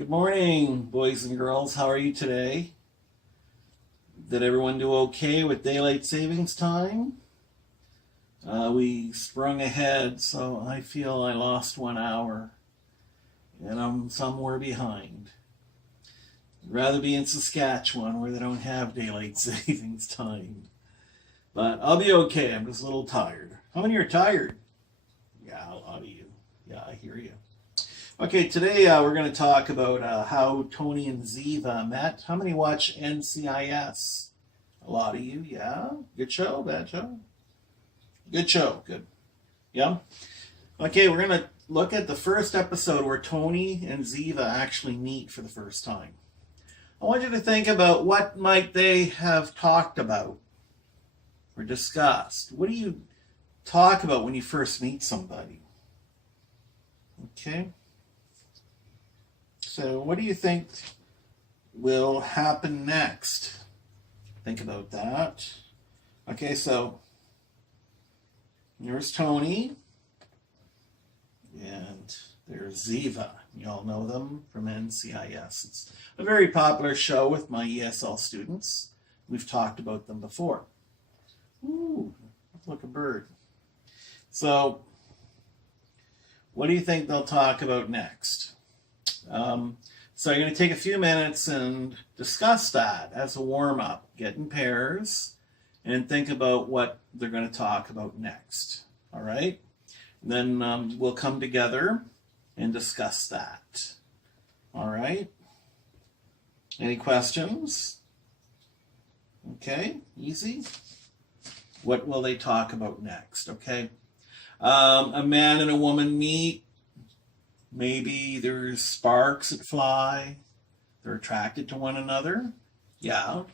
Good morning, boys and girls. How are you today? Did everyone do okay with daylight savings time? We sprung ahead, so I feel I lost 1 hour and I'm somewhere behind. I'd rather be in Saskatchewan where they don't have daylight savings time. But I'll be okay. I'm just a little tired. How many are tired? Yeah, a lot of you. Yeah, I hear you. Okay, today we're going to talk about how Tony and Ziva met. How many watch NCIS? A lot of you, yeah. Good show, bad show? Good show, good. Yeah? Okay, we're going to look at the first episode where Tony and Ziva actually meet for the first time. I want you to think about what might they have talked about or discussed. What do you talk about when you first meet somebody? Okay? So what do you think will happen next? Think about that. Okay, so here's Tony, and there's Ziva. You all know them from NCIS. It's a very popular show with my ESL students. We've talked about them before. Ooh, look, a bird. So what do you think they'll talk about next? So you're going to take a few minutes and discuss that as a warm-up. Get in pairs and think about what they're going to talk about next. All right? Then we'll come together and discuss that. All right? Any questions? Okay, easy. What will they talk about next? Okay? A man and a woman meet. Maybe there's sparks that fly. They're attracted to one another. Yeah.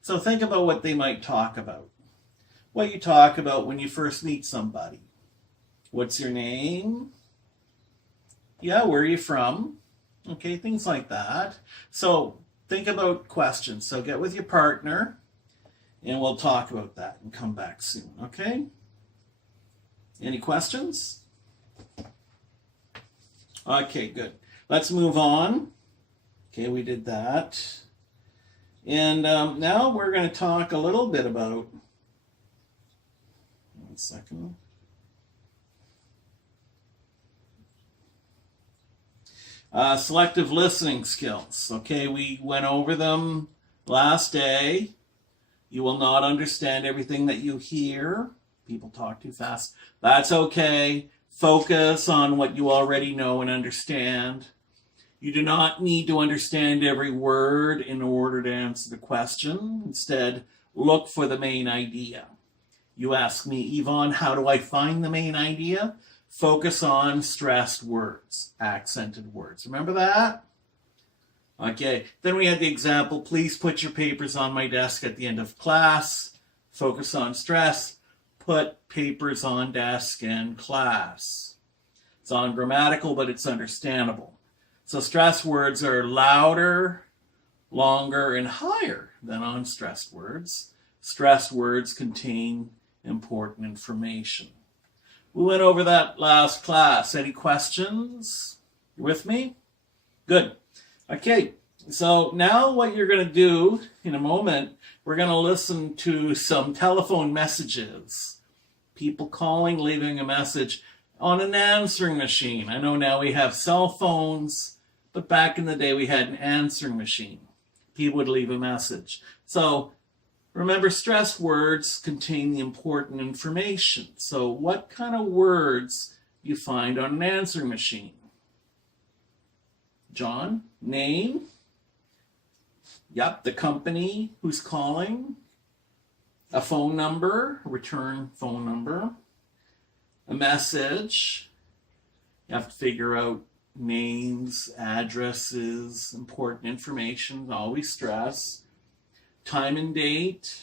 So think about what they might talk about. What you talk about when you first meet somebody. What's your name? Yeah, where are you from? Okay, things like that. So think about questions. So get with your partner and we'll talk about that and come back soon. Okay? Any questions? Okay, good. Let's move on. Okay, we did that. And now we're going to talk a little bit about, 1 second. Selective listening skills. Okay, we went over them last day. You will not understand everything that you hear. People talk too fast. That's okay. Focus on what you already know and understand. You do not need to understand every word in order to answer the question. Instead, look for the main idea. You ask me, Yvonne, how do I find the main idea? Focus on stressed words, accented words. Remember that? Okay, then we had the example, please put your papers on my desk at the end of class. Focus on stress. Put papers on desk in class. It's ungrammatical, but it's understandable. So stressed words are louder, longer, and higher than unstressed words. Stressed words contain important information. We went over that last class. Any questions? You with me? Good. Okay, so now what you're going to do in a moment, we're going to listen to some telephone messages. People calling, leaving a message on an answering machine. I know now we have cell phones, but back in the day we had an answering machine. People would leave a message. So remember, stressed words contain the important information. So what kind of words you find on an answering machine? John, name. Yep, the company who's calling. A phone number, return phone number. A message. You have to figure out names, addresses, important information, always stress. Time and date.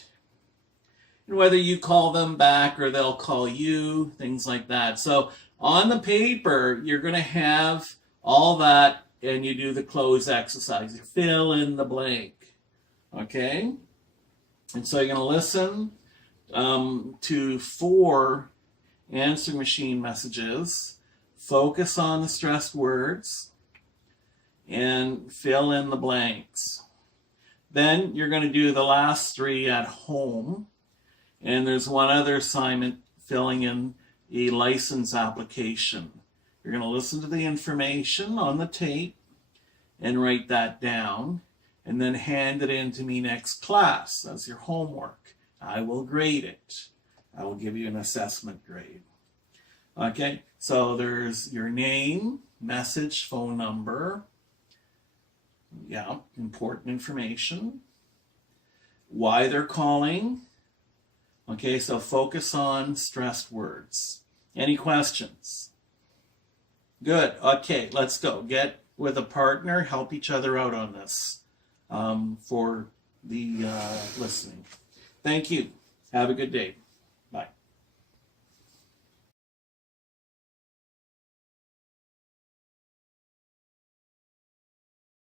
And whether you call them back or they'll call you, things like that. So on the paper, you're going to have all that and you do the close exercise. You fill in the blank. Okay? And so you're going to listen to 4 answering machine messages. Focus on the stressed words. and fill in the blanks. Then you're going to do the last 3 at home. And there's one other assignment, filling in a license application. You're going to listen to the information on the tape and write that down, and then hand it in to me next class as your homework. I will grade it. I will give you an assessment grade. Okay, so there's your name, message, phone number. Yeah, important information. Why they're calling. Okay, so focus on stressed words. Any questions? Good. Okay, let's go. Get with a partner. Help each other out on this for the listening. Thank you. Have a good day.